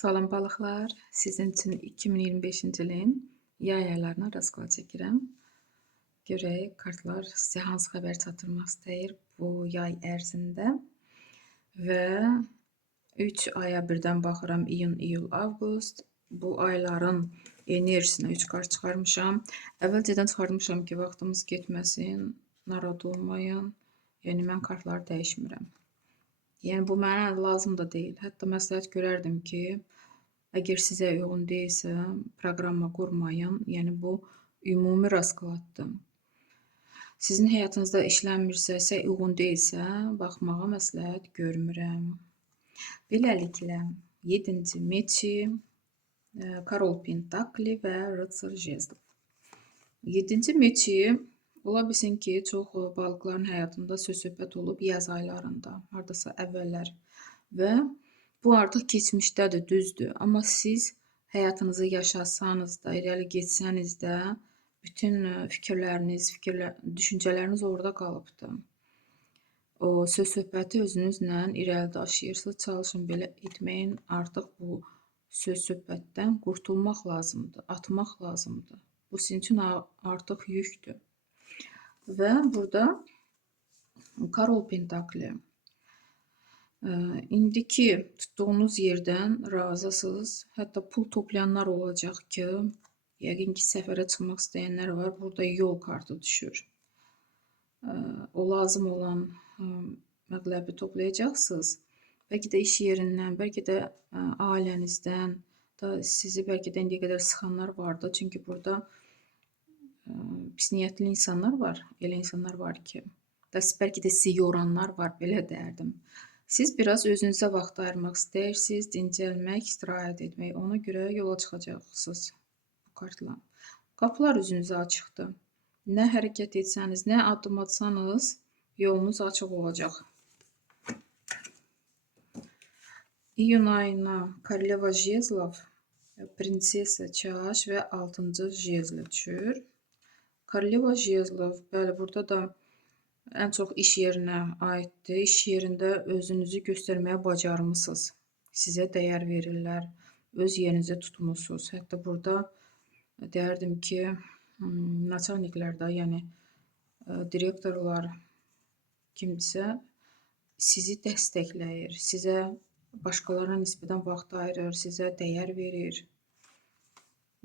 Salam balıqlar, sizin üçün 2025-ci ilin yay aylarına rastlad çəkirəm. Görək, kartlar sizə hansı xəbər çatdırmaq istəyir bu yay ərzində. Və 3 aya birdən baxıram, iyun, iyul, avqust. Bu ayların enerjisinə 3 kart çıxarmışam. Əvvəlcədən çıxarmışam ki, vaxtımız getməsin, narahat olmayın. Yəni, mən kartları dəyişmirəm. Yəni, bu mənə lazım da deyil. Hətta məsləhət görərdim ki, əgər sizə uyğun deyilsə, proqramma qurmayın. Yəni, bu ümumi raskladdır. Sizin həyatınızda işlənmirsə, uyğun deyilsə, baxmağa məsləhət görmürəm. Beləliklə, 7-ci meçi, Korol Pentakli və Rıtsır Jezlov. 7-ci meçi ola bilsin ki, çox balıqların həyatında söz-söhbət olub yaz aylarında, hardasa əvvəllər. Və bu artıq keçmişdədir, düzdür. Amma siz həyatınızı yaşasanız da, irəli getsəniz də, bütün fikirləriniz, düşüncələriniz orada qalıbdır. O söz-söhbəti özünüzlə irəli daşıyırsınız, çalışın belə etməyin. Artıq bu söz-söhbətdən qurtulmaq lazımdır, atmaq lazımdır. Bu sizin üçün artıq yükdür. Və burada Korol Pentakli. İndiki tutduğunuz yerdən razısınız. Hətta pul toplayanlar olacaq ki, yəqin ki, səfərə çıxmaq istəyənlər var. Burada yol kartı düşür. O lazım olan məbləği toplayacaqsınız. Bəlkə də iş yerindən, bəlkə də ailənizdən, da sizi bəlkə də indiyə qədər sıxanlar vardı. Çünki burada pis niyyətli insanlar var. Elə insanlar var ki, bəlkə də sizi yoranlar var, belə dərdim. Siz biraz özünüzə vaxt ayırmaq istəyirsiniz, dincəlmək, istirahət etmək. Ona görə yola çıxacaqsınız bu kartla. Qapılar üzünüzə açıqdır. Nə hərəkət etsəniz, nə addım atsanız, yolunuz açıq olacaq. İyun ayına Koroleva Jezlov, Prinsesa Çaş və 6-cı Jezlov düşür. Koroleva Jezlov, bəli, burada da ən çox iş yerinə aiddir. İş yerində özünüzü göstərməyə bacarmısınız. Sizə dəyər verirlər, öz yerinizi tutmusunuz. Hətta burada deyərdim ki, naçalniklər də, yəni direktorlar kimdirsə, sizi dəstəkləyir, sizə başqalarına nisbətən vaxt ayırır, sizə dəyər verir.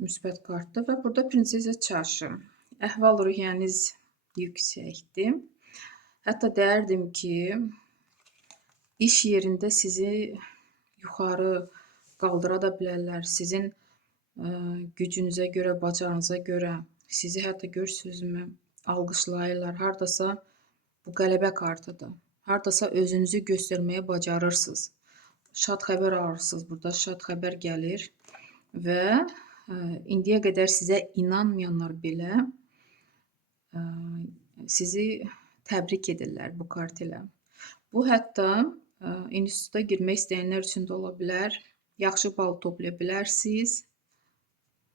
Müsbət kartdır və burada Prinsesa Çaşı. Əhval-ruhiyyəniz yüksəkdir. Hətta deyərdim ki, iş yerində sizi yuxarı qaldıra da bilərlər. Sizin gücünüzə görə, bacarınıza görə sizi hətta görürsünüzmü, alqışlayırlar. Hardasa bu qələbə kartıdır. Hardasa özünüzü göstərməyə bacarırsınız. Şad xəbər alırsınız. Burada şad xəbər gəlir və indiyə qədər sizə inanmayanlar belə sizi təbrik edirlər bu kart ilə. Bu hətta instituta girmək istəyənlər üçün də ola bilər. Yaxşı bal toplaya bilərsiniz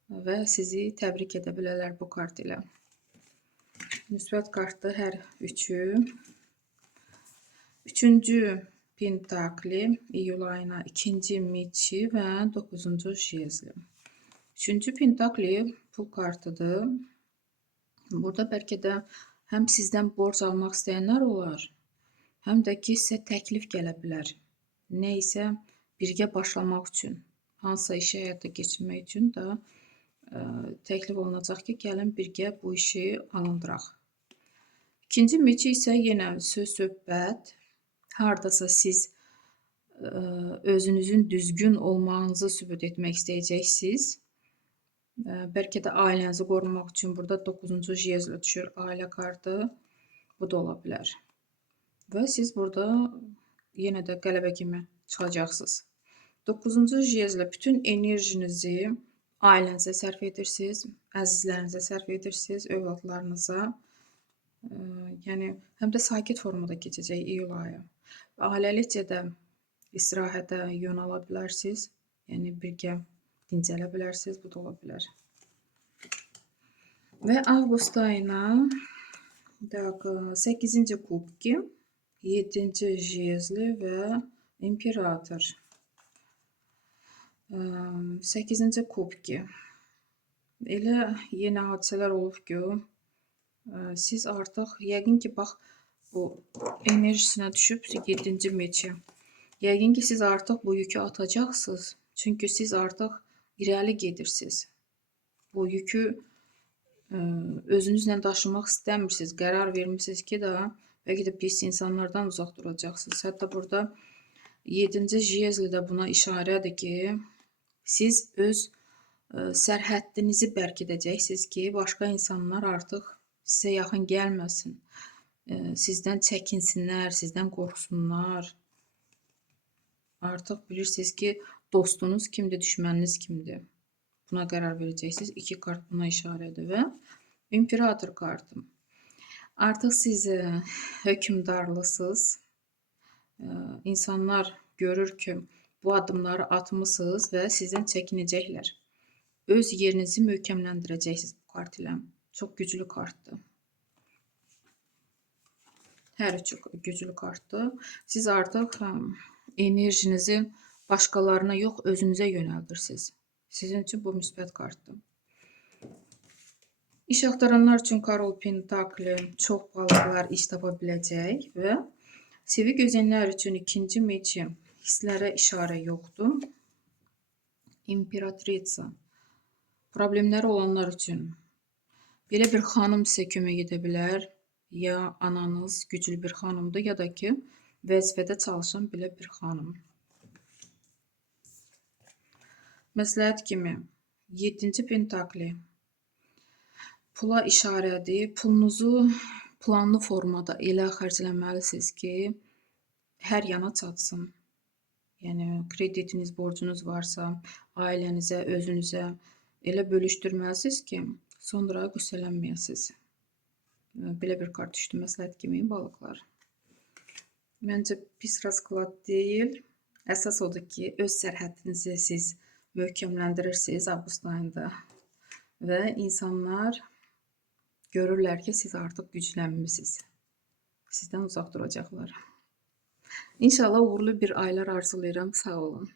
və sizi təbrik edə bilərlər bu kart ilə. Müsbət kartdır hər üçü. 3-cü Pentakli, iyul ayına 2-ci meçi və 9-cu Jezlov. 3-cü Pentakli pul kartıdır. Burada bəlkə də həm sizdən borc almaq istəyənlər olar, həm də ki, sizə təklif gələ bilər. Nə isə birgə başlamaq üçün, hansısa işi həyata keçirmək üçün də təklif olunacaq ki, gəlin birgə bu işi alındıraq. 2-ci meçi isə yenə söz-söhbət, hardasa siz özünüzün düzgün olmağınızı sübut etmək istəyəcəksiniz. Bəlkə də ailənizi qorumaq üçün burada 9-cu Jezlov düşür, ailə kartı. Bu da ola bilər. Və siz burada yenə də qələbə kimi çıxacaqsınız. 9-cu Jezlov, bütün enerjinizi ailənizə sərf edirsiniz, əzizlərinizə sərf edirsiniz, övladlarınıza. Yəni, həm də sakit formada keçəcək iyul ayı. Ailəlikcə də istirahətə yönələ bilərsiniz. Yəni, birgə dincələ bilərsiniz, bu da ola bilər. Və avqust ayına 8-ci kubki, 7-ci Jezlov və İmperator. 8-ci kubki. Elə yeni hadisələr olub ki, siz artıq yəqin ki, bax bu enerjisinə düşüb 7-ci meçə. Yəqin ki, siz artıq bu yükü atacaqsınız. Çünki siz artıq irəli gedirsiniz. Bu yükü özünüzlə daşımaq istəmirsiniz. Qərar vermisiniz ki, bəlkə də pis insanlardan uzaq duracaqsınız. Hətta burada 7-ci jezl də buna işarədir ki, siz öz sərhəddinizi bərk edəcəksiniz ki, başqa insanlar artıq sizə yaxın gəlməsin. Sizdən çəkinsinlər, sizdən qorxsunlar. Artıq bilirsiniz ki, dostunuz kimdir, düşməniniz kimdir. Buna qərar verəcəksiniz. 2 kart buna işarədir və imperator kartı. Artıq siz hökmdarlısınız. İnsanlar görür ki, bu addımları atmışsınız və sizdən çəkinəcəklər. Öz yerinizi möhkəmləndirəcəksiniz bu kart ilə. Çox güclü kartdır. Hər üç güclü kartdır. Siz artıq enerjinizi başqalarına yox, özünüzə yönəldirsiniz. Sizin üçün bu müsbət kartdır. İş axtaranlar üçün Karol Pentakli çox balıqlar iş tapa biləcək və sevi gözləyənlər üçün 2-ci meçi hisslərə işarə yoxdur. İmperatrica. Problemləri olanlar üçün belə bir xanım sizə kömək edə bilər. Ya ananız güclü bir xanımdır, ya da ki, vəzifədə çalışan belə bir xanım. Məsləhət kimi 7-ci pentakli pula işarədir. Pulunuzu planlı formada elə xərcləməlisiniz ki, hər yana çatsın. Yəni kreditiniz, borcunuz varsa, ailənizə, özünüzə elə bölüşdürməlisiniz ki, sonra qüssələnməyəsiniz. Belə bir kart düşdü məsləhət kimi balıqlar. Məncə pis rasklad deyil. Əsas odur ki, öz sərhədinizi siz möhkəmləndirirsiniz avqust ayında və insanlar görürlər ki, siz artıq güclənmisiniz. Sizdən uzaq duracaqlar. İnşallah uğurlu bir aylar arzulayıram. Sağ olun.